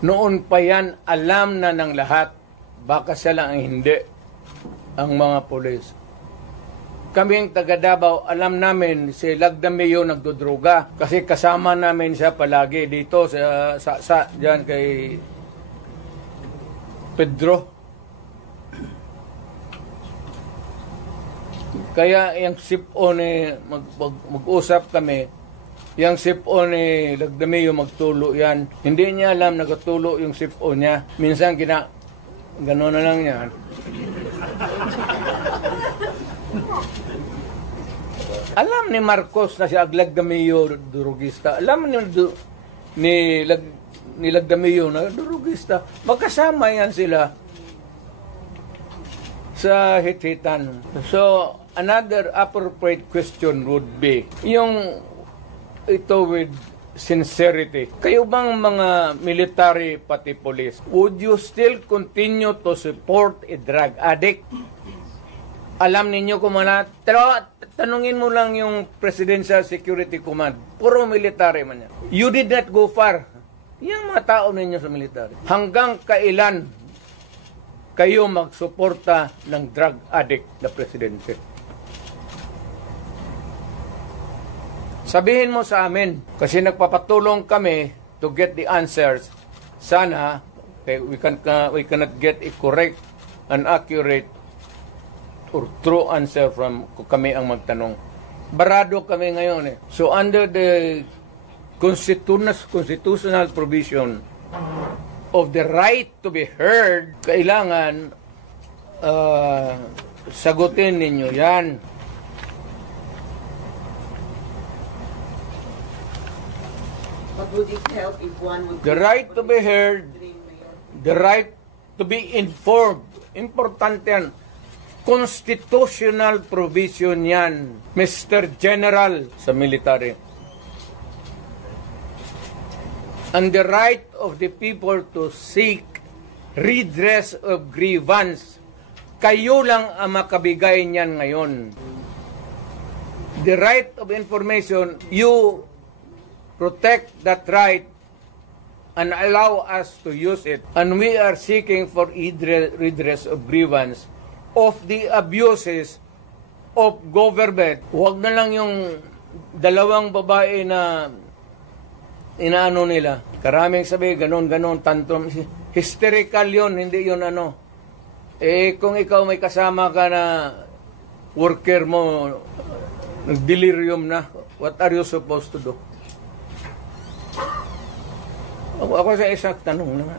Noon pa yan, alam na ng lahat. Baka siya lang ang hindi, ang mga pulis. Kaming taga Davao, alam namin si Lagdameo nagdodroga. Kasi kasama namin siya palagi dito sa dyan kay Pedro. Kaya yung sipo ni mag-usap kami, yung sipo ni Lagdameo magtulo yan. Hindi niya alam nagtulo yung sipo niya. Minsan gano'n na lang yan. Alam ni Marcos na siya Lagdameo durugista. Alam ni Lagdameo na durugista. Magkasama yan sila sa hit-hitan. So, another appropriate question would be, yung ito with sincerity. Kayo bang mga military pati police, would you still continue to support a drug addict? Alam ninyo kung pero tanungin mo lang yung Presidential Security Command. Puro military man yan. You did not go far. Yung mga tao ninyo sa military. Hanggang kailan kayo magsuporta ng drug addict na presidente? Sabihin mo sa amin, kasi nagpapatulong kami to get the answers. Sana, we cannot get a correct and accurate or true answer from kami ang magtanong. Barado kami ngayon eh. So under the constitutional provision of the right to be heard, kailangan sagutin ninyo yan. But would it help if one would... The right to be heard, the right to be informed. Importante yan. Constitutional provision yan, Mr. General sa military. And the right of the people to seek redress of grievance. Kayo lang ang makabigay niyan ngayon. The right of information, you protect that right and allow us to use it. And we are seeking for redress of grievance of the abuses of government. Huwag na lang yung dalawang babae na inaano nila. Karaming sabi, ganon, tantrum. Hysterical yun, hindi yun ano. Eh, kung ikaw may kasama ka na worker mo, nag-delirium na, what are you supposed to do? Ako sa isang tanong na nga.